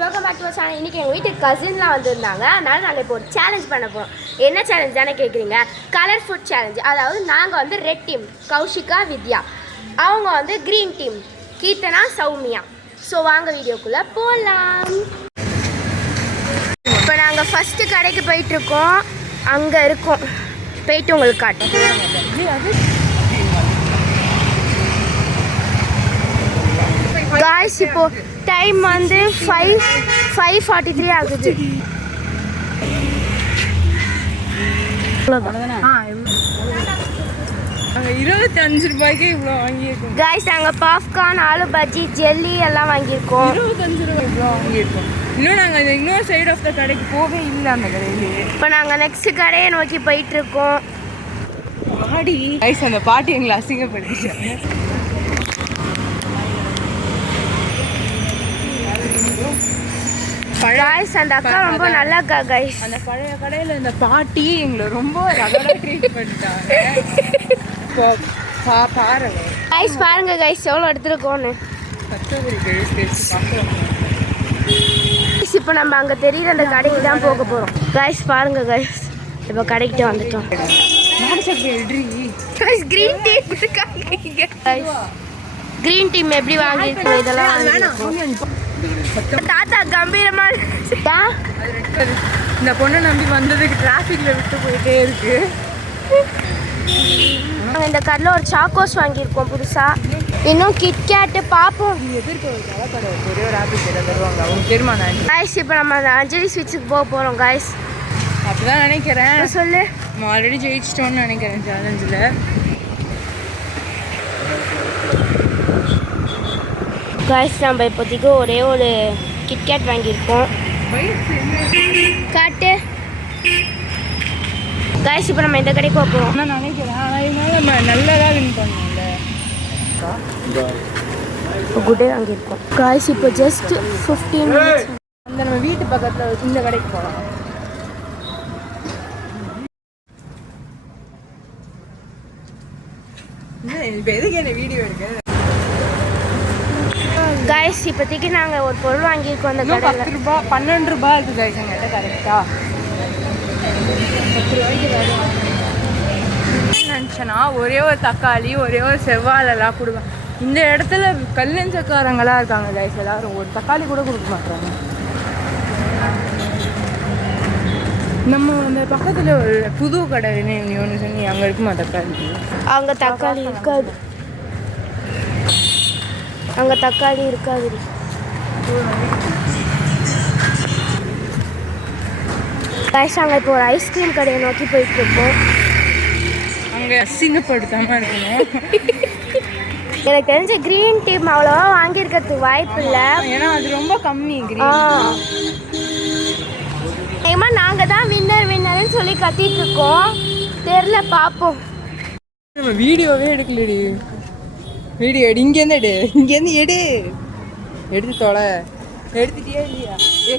Welcome back to our channel. இன்றைக்கி எங்கள் வீட்டுக்கு கசின்லாம் வந்திருந்தாங்க. அதனால் நாங்கள் இப்போ ஒரு சேலஞ்ச் பண்ண போகிறோம். என்ன சேலஞ்ச் தானே கேட்குறீங்க? Colour food challenge. அதாவது நாங்கள் வந்து ரெட் டீம் கௌஷிகா வித்யா, அவங்க வந்து green team Keerthana Soumya. So வாங்க வீடியோக்குள்ளே போகலாம். இப்போ நாங்கள் ஃபஸ்ட்டு கடைக்கு போயிட்டுருக்கோம். அங்கே இருக்கோம், போயிட்டு உங்களுக்கு காட்டுறோம். காய்ஸ் இப்போ டைம் வந்து 5:43 ஆகுது. ₹25 இவ்வளோ வாங்கியிருக்கோம். காய்ஸ் நாங்கள் பாப்கார்ன், ஆலு பஜ்ஜி, ஜெல்லி எல்லாம் வாங்கியிருக்கோம். ₹25 இவ்வளோ வாங்கியிருக்கோம். இன்னும் நாங்கள் இன்னொரு சைடு ஆஃப் த கடைக்கு போகவே இல்லை. அந்த கடையிலேயே இப்போ நாங்கள் நெக்ஸ்ட் கடையை நோக்கி போயிட்டுருக்கோம். பாடி காய்ஸ் அந்த பாட்டி எங்களை அசிங்கப்படுத்திட்டாங்க. காய்ஸ் அந்த அக்கா ரொம்ப நல்லா இருக்கா. காய்ஸ் அந்த பழைய கடையில் இந்த பாட்டி எங்களை ரொம்ப ட்ரீட் பண்ணிட்டாங்க. பாருங்க காய்ஸ், பாருங்க காய்ஸ் எவ்வளோ எடுத்துருக்கோன்னு. இப்போ நம்ம அங்கே தெரியுற அந்த கடைக்கு தான் போக போகிறோம். காய்ஸ் பாருங்க காய்ஸ், இப்போ கடைக்கிட்ட வந்துட்டோம். க்ரீன் டீம் க்ரீன் டீம் எப்படி வாங்கியிருக்கோம்? இதெல்லாம் தாத்தா கம்பீரமா இந்த பொண்ணை நம்பி வந்ததுக்கு டிராஃபிக்ல விட்டு போயிட்டே இருக்கு. இந்த கடையில் ஒரு சாக்கோஸ் வாங்கியிருக்கோம் புதுசா. இன்னும் கிட்கேட்டு பார்ப்போம். எதிர்க்க ஒரு கடை ஒரே ஒரு ஆப்பிள் கடை தருவாங்க. அவங்க தெரியுமா? காய்ஸ் இப்போ நம்ம அந்த அஞ்சலி ஸ்வீட்ஸுக்கு போக போகிறோம். காய்ஸ் அப்படிதான் நினைக்கிறேன். சொல்லு. நம்ம ஆல்ரெடி ஜெயிச்சிட்டோம்னு நினைக்கிறேன் சேலஞ்சில். காய்ஸ் நம்ம இப்போதைக்கு ஒரே ஒரு கிட்கேட் வாங்கியிருக்கோம். காட்டு காய்ஸ், இப்போ நம்ம இந்த கடைக்கு போக போகிறோம். நான் நினைக்கிறேன். ஆனால் இதனால நம்ம நல்லதாக வின் பண்ணோம்ல. குட்டே வாங்கியிருக்கோம். காய்ஸ் இப்போ ஜஸ்ட் 15 மினிட்ஸ். அந்த நம்ம வீட்டு பக்கத்தில் இந்த கடைக்கு போகலாம். இப்போ எதுக்கு என்ன வீடியோ எடுக்க? காய்ஸ் இப்போதைக்கு நாங்கள் ஒரு பொருள் வாங்கியிருக்கோம். அந்த கடையில் ₹10 ₹12 இருக்குது காய்ஸ். எங்கிட்ட கரெக்டாக ₹10 நினச்சேன்னா ஒரே ஒரு தக்காளி, ஒரே ஒரு செவ்வாழெல்லாம் கொடுப்பேன். இந்த இடத்துல கல்லஞ்சக்காரங்களாக இருக்காங்க காய்ஸ். எல்லாரும் ஒரு தக்காளி கூட கொடுக்க மாட்டாங்க. நம்ம அந்த பக்கத்தில் ஒரு புது கடை ஒன்று சொன்னி, அங்கே இருக்குமா தக்காளி? அங்கே தக்காளி இருக்காது. அங்கே தக்காளி இருக்காது. காய்ஸ் அங்கே இப்போ ஒரு ஐஸ்கிரீம் கடையை நோக்கி போயிட்டு இருக்கோம். அங்கே அசிங்கப்படுத்தாமல் இருக்கணும். எனக்கு தெரிஞ்ச க்ரீன் டீம் அவ்வளோவா வாங்கியிருக்கிறதுக்கு வாய்ப்பு இல்லை. ஏன்னா அது ரொம்ப கம்மி. ஏமா நாங்கள் தான் வின்னர்னு சொல்லி கத்திட்டு இருக்கோம். தெரில, பார்ப்போம். நம்ம வீடியோவே எடுக்கலடி. வீடியோ எடு, இங்கேருந்து எடு. எடுத்து தொலை. எடுத்துட்டியா இல்லையா?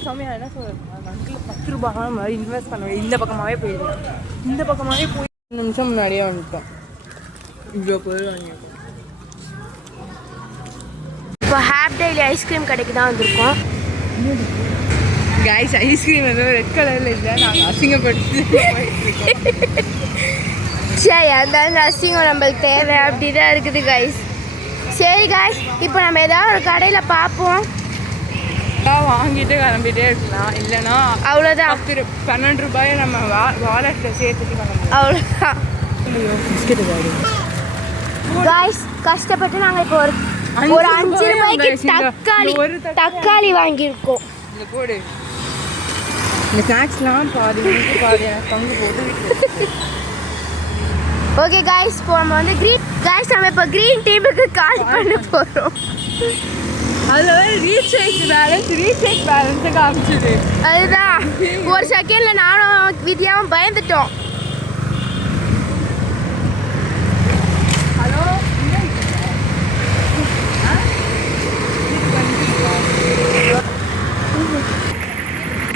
சமயம் என்ன சொல்கிறேன், அங்கிள் ₹10 மாதிரி இன்வெஸ்ட் பண்ணுவேன். இந்த பக்கமாகவே போயிடுவேன். இந்த பக்கமாகவே போய் 2 நிமிஷம் முன்னாடியே வந்துட்டோம். இவ்வளோ பொருள் வாங்கியிருக்கோம். இப்போ ஹாப் டெய்லி ஐஸ்கிரீம் கடைக்கு தான் வந்திருக்கோம். காய்ஸ் ஐஸ்கிரீம் எதுவும் ரெட் கலரில் இல்லை. நாங்கள் அசிங்கப்படுத்தி சரி, அதாவது அசிங்கம் நம்மளுக்கு தேவை. அப்படி தான் இருக்குது காய்ஸ். சரி காய்ஸ், இப்போ நம்ம ஏதாவது ஒரு கடையில் பார்ப்போம். வாங்கிட்டு கிளம்பிட்டே இருக்கலாம். இல்லைன்னா அவ்வளோதான். ₹12 நம்ம வாலெட்டில் சேர்த்துட்டு கிளம்புவோம். அவ்வளோதான் காய்ஸ். கஷ்டப்பட்டு நாங்கள் இப்போ ஒரு ₹5 தக்காளி வாங்கியிருக்கோம். இந்த போடு. இந்த ஸ்நாக்ஸ்லாம் பாதி எனக்கு பங்கு போட்டு. ஓகே காய்ஸ், இப்போ நம்ம வந்து நம்ம இப்போ க்ரீன் டீமுக்கு கால் பண்ண போகிறோம். அதில் ரீசேக் பேலன்ஸை காமிச்சிது. அதுதான் ஒரு செகண்டில் நானும் வித்யாவும் பயந்துட்டோம். ஹலோ,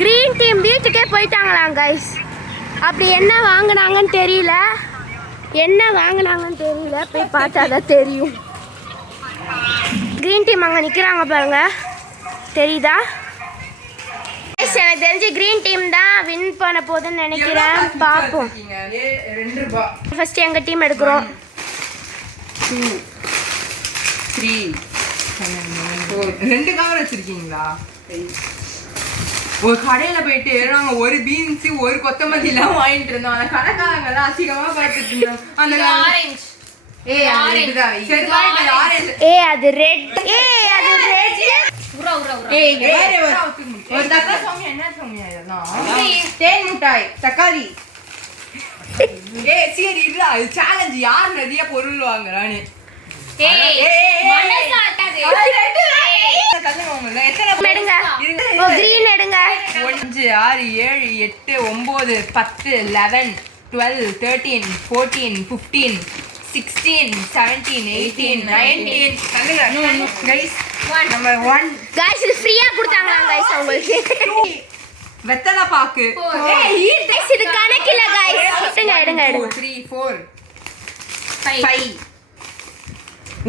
க்ரீன் டீம் வீட்டுக்கே போயிட்டாங்களாம் காய்ஸ். அப்படி என்ன வாங்கினாங்கன்னு தெரியல. போய் பார்த்தா தான் தெரியும். க்ரீன் டீம் அங்கே நிற்கிறாங்க பாருங்க, தெரியுதா? கைஸ் எனக்கு தெரிஞ்சு கிரீன் டீம் தான் வின் பண்ண போகுதுன்னு நினைக்கிறேன். பார்ப்போம். 2 ரூபாய். ஃபர்ஸ்ட் எங்க டீம் எடுக்கிறோம். 2 3 4 2 கவர் வச்சிருக்கீங்களா? ஒரு கடையில போயிட்டு நாங்க ஒரு பீன்ஸ் ஒரு கொத்தமல்லி எல்லாம் வாங்கிட்டு இருந்தோம். அந்த கடைக்காரங்க எல்லாம் அசிங்கமா பார்த்துட்டு இருந்தோம். அந்த ஆரஞ்சு அது ரெட். ஒரு தக்காளி சோமியா என்ன சோமியா இதெல்லாம்? தேன் மிட்டாய் தக்காளி. சரி இல்ல இது சேலஞ்ச் யார் நிறைய பொருள் வாங்குறானு. கிரீன் எடுங்க. 5 6 7 8 9 10 11 12 13 14 15 16 17 18 19 கைஸ் நம்பர் 1 गाइस இது ஃப்ரீயா கொடுத்தாங்களா गाइस உங்களுக்கு? வெத்தலை பாக்கு. गाइस இது கணக்கில गाइस. எடுங்க 2 3 4 5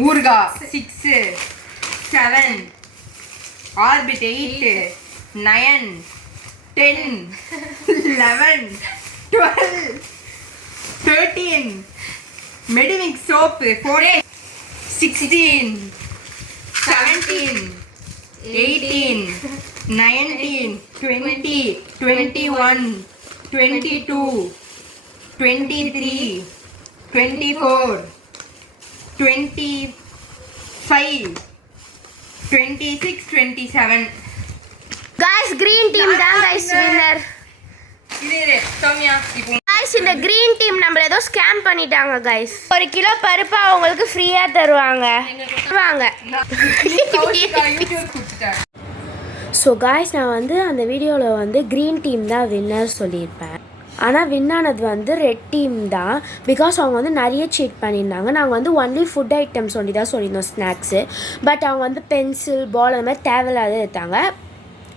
ஊர்கா 6 7 orbit 8 9 10 11 12 13 Medimix soap 14 16 17 18 19 20 21 22 23 24 25 26 27 guys green team தான் गाइस வின்னர். இது சோமியா இப்போ गाइस இந்த கிரீன் டீம் நம்மள ஏதோ ஸ்கேம் பண்ணிட்டாங்க गाइस. 1 கிலோ பருப்பு அவங்களுக்கு ஃப்ரீயா தருவாங்க. ஸோ गाइस நான் வந்து அந்த வீடியோவில் வந்து க்ரீன் டீம் தான் வின்னர் சொல்லியிருப்பேன். ஆனால் வின் ஆனது வந்து ரெட் டீம் தான். பிகாஸ் அவங்க வந்து நிறைய சீட் பண்ணியிருந்தாங்க. நாங்கள் வந்து ஒன்லி ஃபுட் ஐட்டம்ஸ் ஒண்டி தான் சொல்லியிருந்தோம், ஸ்நாக்ஸு. பட் அவங்க வந்து பென்சில் பால் அந்த மாதிரி தேவையில்லாத எடுத்தாங்க.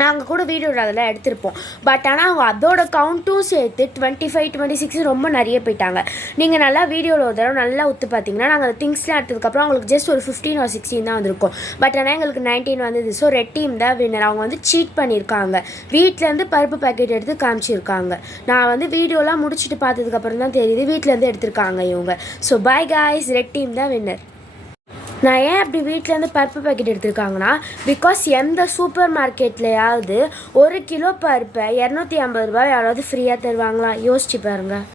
நாங்கள் கூட வீடியோ அதெல்லாம் எடுத்திருப்போம். பட் ஆனால் அவங்க அதோட கவுண்ட்டும் சேர்த்து 25 26 ரொம்ப நிறைய போயிட்டாங்க. நீங்கள் நல்லா வீடியோவில் ஒரு தடவை நல்லா ஒத்து பார்த்தீங்கன்னா நாங்கள் அந்த திங்ஸ்லாம் எடுத்ததுக்கப்புறம் அவங்களுக்கு ஜஸ்ட் ஒரு 15 or 16 தான் வந்திருக்கும். பட் ஆனால் எங்களுக்கு 19 வந்தது. ஸோ ரெட் டீம் தான் வின்னர். அவங்க வந்து சீட் பண்ணியிருக்காங்க. வீட்டிலேருந்து பருப்பு பேக்கெட் எடுத்து காமிச்சிருக்காங்க. நான் வந்து வீடியோலாம் முடிச்சுட்டு பார்த்ததுக்கப்புறம் தான் தெரியுது வீட்டிலேருந்து எடுத்திருக்காங்க இவங்க. So by guys, red team தான் வின்னர். நான் ஏன் அப்படி வீட்டிலேருந்து பருப்பு பேக்கெட் எடுத்திருக்காங்கன்னா, பிகாஸ் எந்த சூப்பர் மார்க்கெட்லையாவது 1 கிலோ பருப்பை 250 ரூபாய் யாராவது ஃப்ரீயாக தருவாங்களா? யோசிச்சு பாருங்கள்.